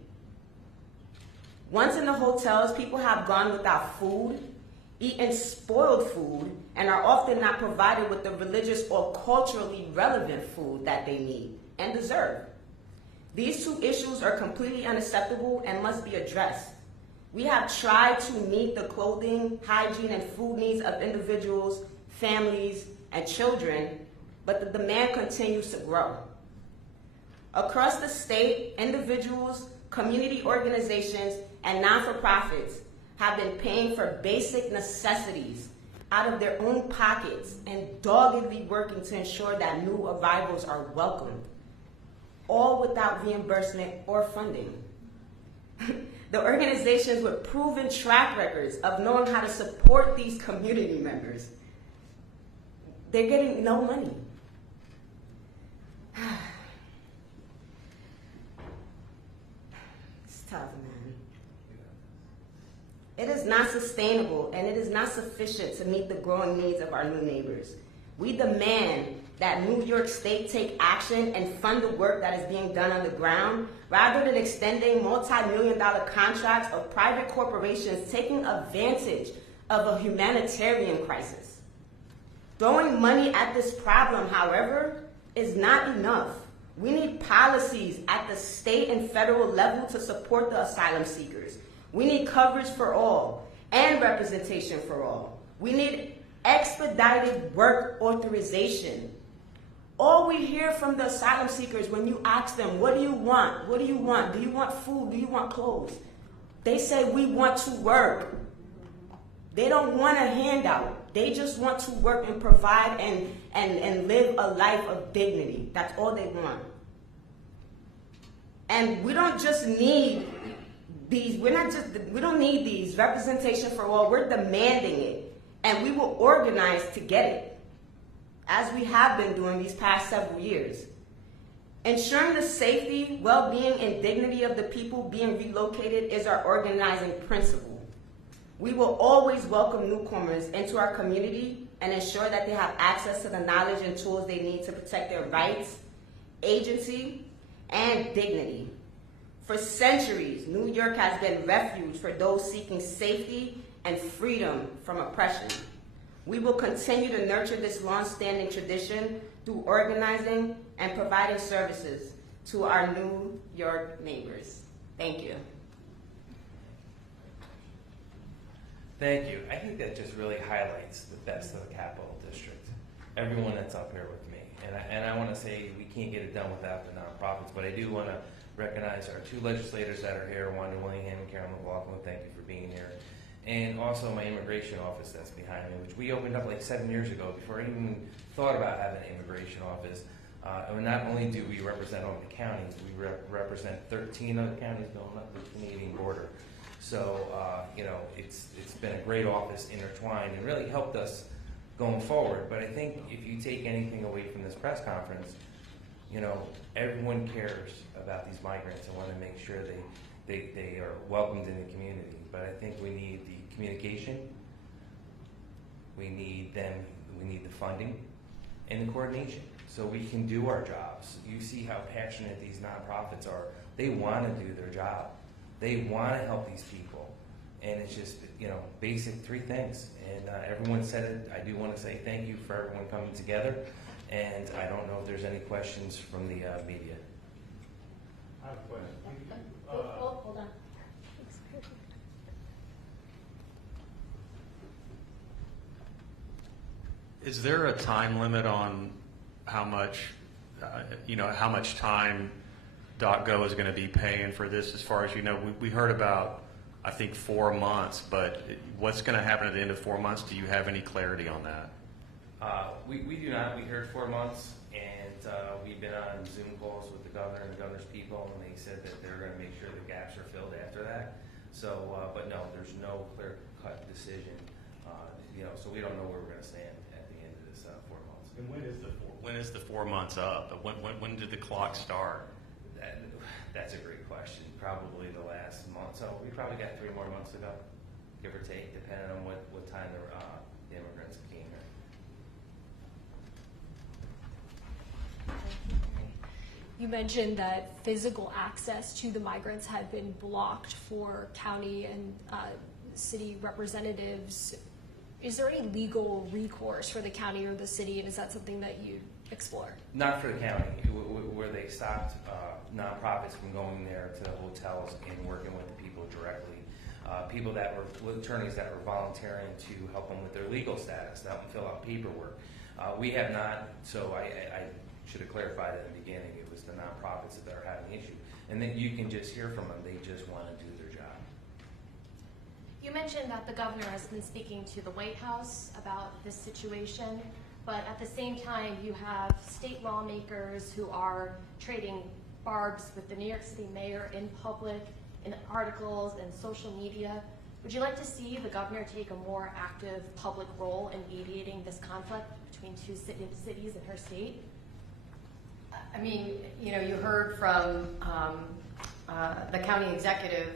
Once in the hotels, people have gone without food, eaten spoiled food, and are often not provided with the religious or culturally relevant food that they need and deserve. These two issues are completely unacceptable and must be addressed. We have tried to meet the clothing, hygiene, and food needs of individuals, families, and children, but the demand continues to grow. Across the state, individuals, community organizations, and non-for-profits have been paying for basic necessities out of their own pockets and doggedly working to ensure that new arrivals are welcomed, all without reimbursement or funding. The organizations with proven track records of knowing how to support these community members, they're getting no money. It's tough, man. It is not sustainable and it is not sufficient to meet the growing needs of our new neighbors. We demand that New York State take action and fund the work that is being done on the ground rather than extending multi-million-dollar contracts of private corporations taking advantage of a humanitarian crisis. Throwing money at this problem, however, is not enough. We need policies at the state and federal level to support the asylum seekers. We need coverage for all and representation for all. We need expedited work authorization. All we hear from the asylum seekers when you ask them, what do you want? What do you want? Do you want food? Do you want clothes? They say, we want to work. They don't want a handout. They just want to work and provide and live a life of dignity. That's all they want. And we don't just need these, we don't need these representation for all. We're demanding it. And we will organize to get it, as we have been doing these past several years. Ensuring the safety, well-being, and dignity of the people being relocated is our organizing principle. We will always welcome newcomers into our community and ensure that they have access to the knowledge and tools they need to protect their rights, agency, and dignity. For centuries, New York has been refuge for those seeking safety and freedom from oppression. We will continue to nurture this long-standing tradition through organizing and providing services to our New York neighbors. Thank you. Thank you. I think that just really highlights the best of the Capital District. Everyone that's up here with me. And I want to say we can't get it done without the nonprofits, but I do want to recognize our two legislators that are here, Wanda Willingham and Carolyn McLaughlin. Thank you for being here. And also my immigration office that's behind me, which we opened up like 7 years ago before I even thought about having an immigration office. And not only do we represent all the counties, we represent 13 other counties going up the Canadian border. So, you know, it's been a great office intertwined and really helped us going forward. But I think if you take anything away from this press conference, you know, everyone cares about these migrants and want to make sure they are welcomed in the community. But I think we need the communication, we need the funding, and the coordination so we can do our jobs. You see how passionate these nonprofits are. They want to do their job. They want to help these people. And it's just, you know, basic three things. And everyone said it. I do want to say thank you for everyone coming together. And I don't know if there's any questions from the media. I have a question. Hold on. Is there a time limit on how much, how much time .go is going to be paying for this? As far as you know, we heard about, I think, 4 months, but what's going to happen at the end of 4 months? Do you have any clarity on that? We do not. We heard 4 months, and we've been on Zoom calls with the governor and the governor's people, and they said that they're going to make sure the gaps are filled after that. So, but no, there's no clear-cut decision. So we don't know where we're going to stand at the end of this 4 months. And when is the 4 months up? When did the clock start? That's a great question. Probably the last month. So we probably got 3 more months to go, give or take, depending on what time the immigrants came here. You mentioned that physical access to the migrants had been blocked for county and city representatives. Is there any legal recourse for the county or the city, and is that something that you explore? Not for the county, where they stopped nonprofits from going there to the hotels and working with the people directly. People that were attorneys that were volunteering to help them with their legal status, to help them fill out paperwork. We have not, so I should have clarified at the beginning, it was the nonprofits that are having the issue. And then you can just hear from them, they just want to do their job. You mentioned that the governor has been speaking to the White House about this situation, but at the same time you have state lawmakers who are trading barbs with the New York City mayor in public, in articles and social media. Would you like to see the governor take a more active public role in mediating this conflict between two cities in her state? I mean, you know, you heard from the county executive,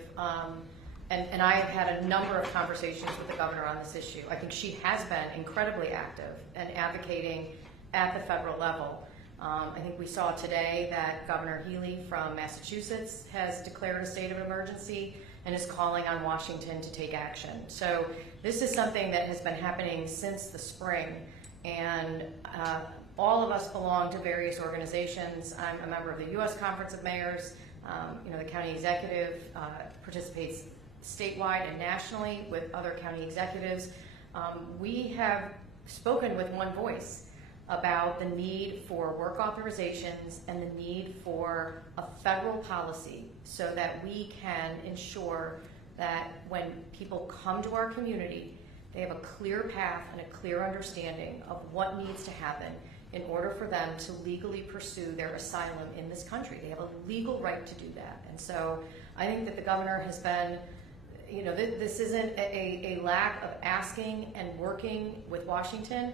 and I have had a number of conversations with the governor on this issue. I think she has been incredibly active and advocating at the federal level. I think we saw today that Governor Healy from Massachusetts has declared a state of emergency and is calling on Washington to take action. So this is something that has been happening since the spring, and all of us belong to various organizations. I'm a member of the U.S. Conference of Mayors. You know, the county executive participates statewide and nationally with other county executives. We have spoken with one voice about the need for work authorizations and the need for a federal policy so that we can ensure that when people come to our community, they have a clear path and a clear understanding of what needs to happen in order for them to legally pursue their asylum in this country. They have a legal right to do that. And so I think that the governor has been, you know, this isn't a lack of asking and working with Washington.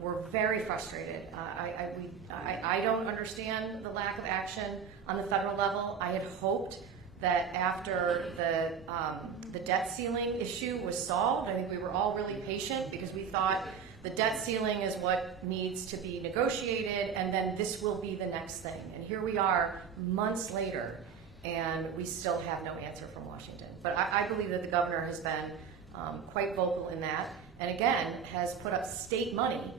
We're very frustrated. I don't understand the lack of action on the federal level. I had hoped that after the debt ceiling issue was solved, I think we were all really patient because we thought the debt ceiling is what needs to be negotiated, and then this will be the next thing. And here we are months later, and we still have no answer from Washington. But I believe that the governor has been quite vocal in that, and again, has put up state money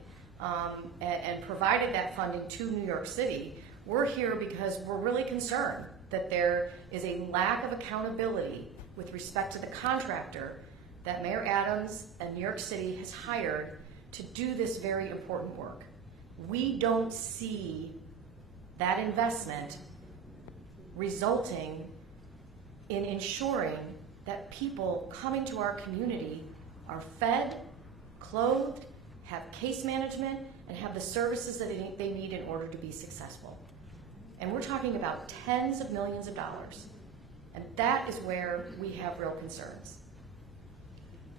and provided that funding to New York City. We're here because we're really concerned that there is a lack of accountability with respect to the contractor that Mayor Adams and New York City has hired to do this very important work. We don't see that investment resulting in ensuring that people coming to our community are fed, clothed, have case management, and have the services that they need in order to be successful. And we're talking about tens of millions of dollars. And that is where we have real concerns.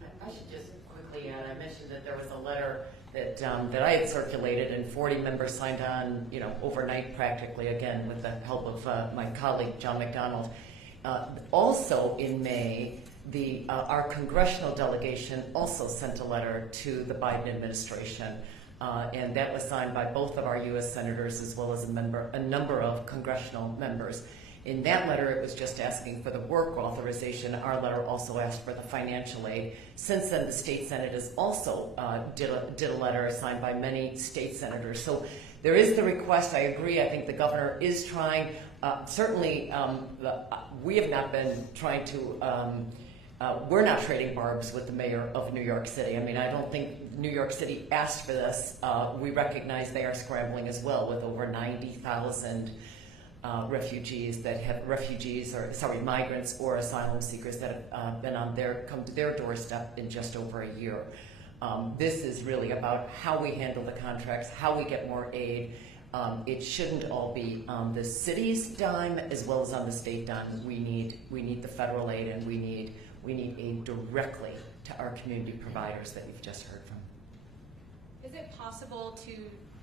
I should just quickly add, I mentioned that there was a letter that that I had circulated, and 40 members signed on, you know, overnight practically, again, with the help of my colleague, John McDonald. Also in May, our congressional delegation also sent a letter to the Biden administration, and that was signed by both of our U.S. senators as well as a number of congressional members. In that letter, it was just asking for the work authorization. Our letter also asked for the financial aid. Since then, the state senate has also did a letter signed by many state senators. So there is the request. I agree. I think the governor is trying. Certainly, we have not been trying to. We're not trading barbs with the mayor of New York City. I mean, I don't think New York City asked for this. We recognize they are scrambling as well with over 90,000 migrants or asylum seekers that have come to their doorstep in just over a year. This is really about how we handle the contracts, how we get more aid. It shouldn't all be on the city's dime as well as on the state dime. We need the federal aid, and we need aid directly to our community providers that you've just heard from. Is it possible to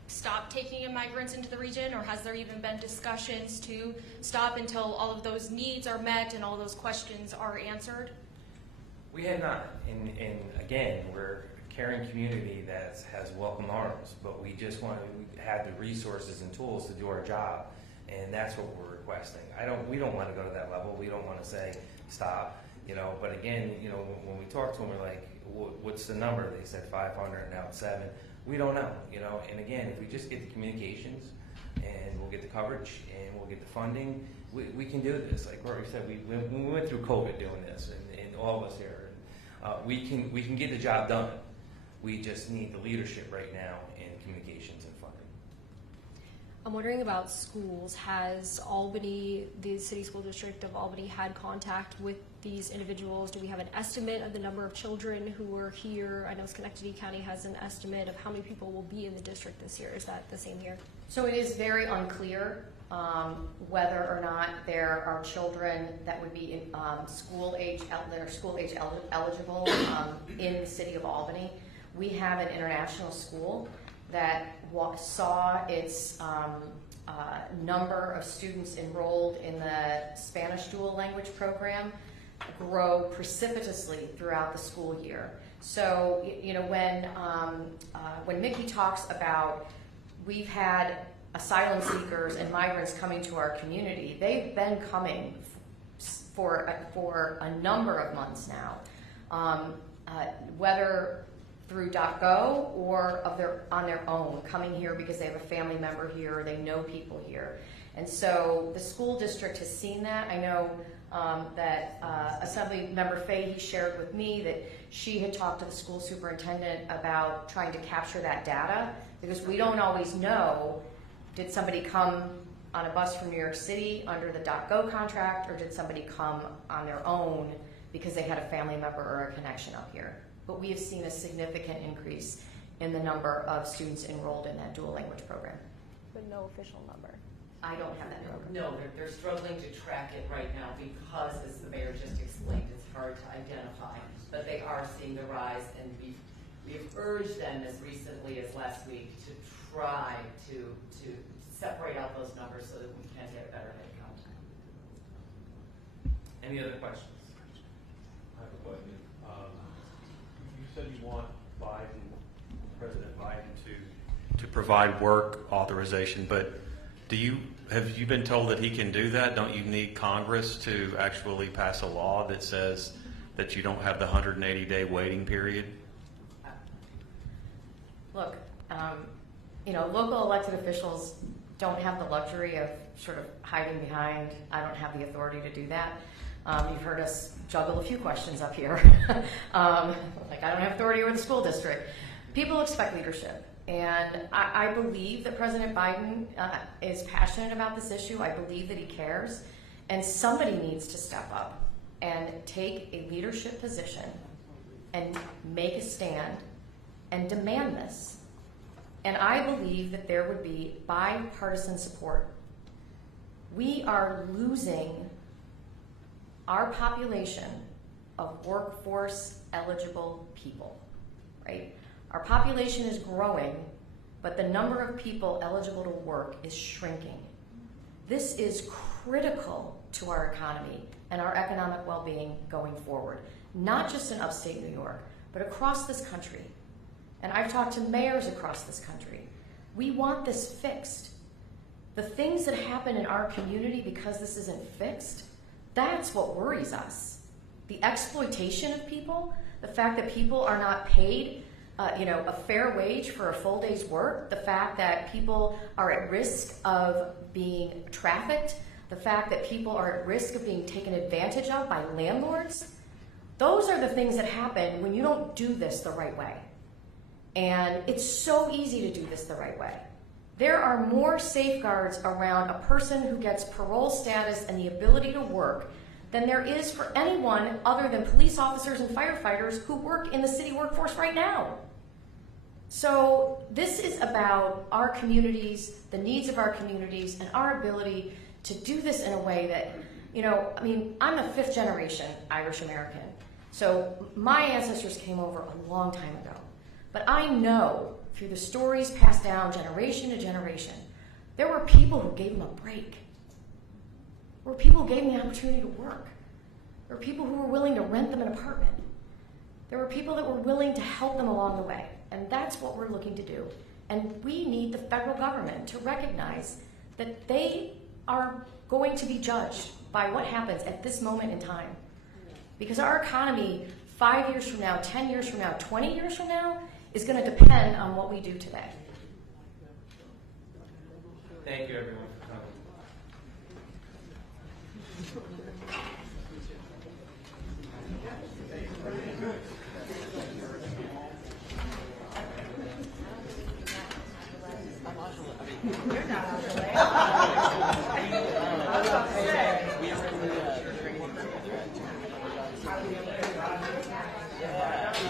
stop taking in migrants into the region, or has there even been discussions to stop until all of those needs are met and all those questions are answered? We have not, and again, we're a caring community that has welcome arms, but we just want to have the resources and tools to do our job, and that's what we're requesting. We don't want to go to that level. We don't want to say stop, you know. But again, you know, when we talk to them, we're like, what's the number? They said 500, now it's 7. We don't know, you know. And again, if we just get the communications, and we'll get the coverage, and we'll get the funding, we can do this. Like Rory said, we went through COVID doing this, and all of us here. We can get the job done. We just need the leadership right now in communications and funding. I'm wondering about schools. Has Albany, the city school district of Albany, had contact with these individuals? Do we have an estimate of the number of children who are here? I know Schenectady County has an estimate of how many people will be in the district this year. Is that the same here? So it is very unclear whether or not there are children that would be in school age eligible in the city of Albany. We have an international school that saw its number of students enrolled in the Spanish dual language program grow precipitously throughout the school year. So, you know, when Mickey talks about we've had asylum seekers and migrants coming to our community, they've been coming for a number of months now, whether through .go or on their own, coming here because they have a family member here or they know people here. And so the school district has seen that. I know that Assembly Member Fahey shared with me that she had talked to the school superintendent about trying to capture that data, because we don't always know, did somebody come on a bus from New York City under the .go contract, or did somebody come on their own because they had a family member or a connection up here? But we have seen a significant increase in the number of students enrolled in that dual language program. But no official number. I don't have that number. No, they're struggling to track it right now because, as the mayor just explained, it's hard to identify. But they are seeing the rise, and we've urged them as recently as last week to try to separate out those numbers so that we can get a better head count. Any other questions? I have a question. You said you want President Biden to provide work authorization, but have you been told that he can do that? Don't you need Congress to actually pass a law that says that you don't have the 180-day waiting period? Look, you know, local elected officials don't have the luxury of sort of hiding behind, I don't have the authority to do that. You've heard us juggle a few questions up here. Like, I don't have authority over the school district. People expect leadership. And I believe that President Biden is passionate about this issue. I believe that he cares. And somebody needs to step up and take a leadership position and make a stand and demand this. And I believe that there would be bipartisan support. We are losing our population of workforce eligible people, right? Our population is growing, but the number of people eligible to work is shrinking. This is critical to our economy and our economic well-being going forward, not just in upstate New York, but across this country. And I've talked to mayors across this country. We want this fixed. The things that happen in our community because this isn't fixed, that's what worries us. The exploitation of people, the fact that people are not paid a fair wage for a full day's work, the fact that people are at risk of being trafficked, the fact that people are at risk of being taken advantage of by landlords, those are the things that happen when you don't do this the right way. And it's so easy to do this the right way. There are more safeguards around a person who gets parole status and the ability to work than there is for anyone other than police officers and firefighters who work in the city workforce right now. So this is about our communities, the needs of our communities, and our ability to do this in a way that, I'm a 5th generation Irish American. So my ancestors came over a long time ago. But I know through the stories passed down generation to generation, there were people who gave them a break. There were people who gave them the opportunity to work. There were people who were willing to rent them an apartment. There were people that were willing to help them along the way. And that's what we're looking to do. And we need the federal government to recognize that they are going to be judged by what happens at this moment in time. Because our economy 5 years from now, 10 years from now, 20 years from now is going to depend on what we do today. Thank you, everyone, for coming. You're not.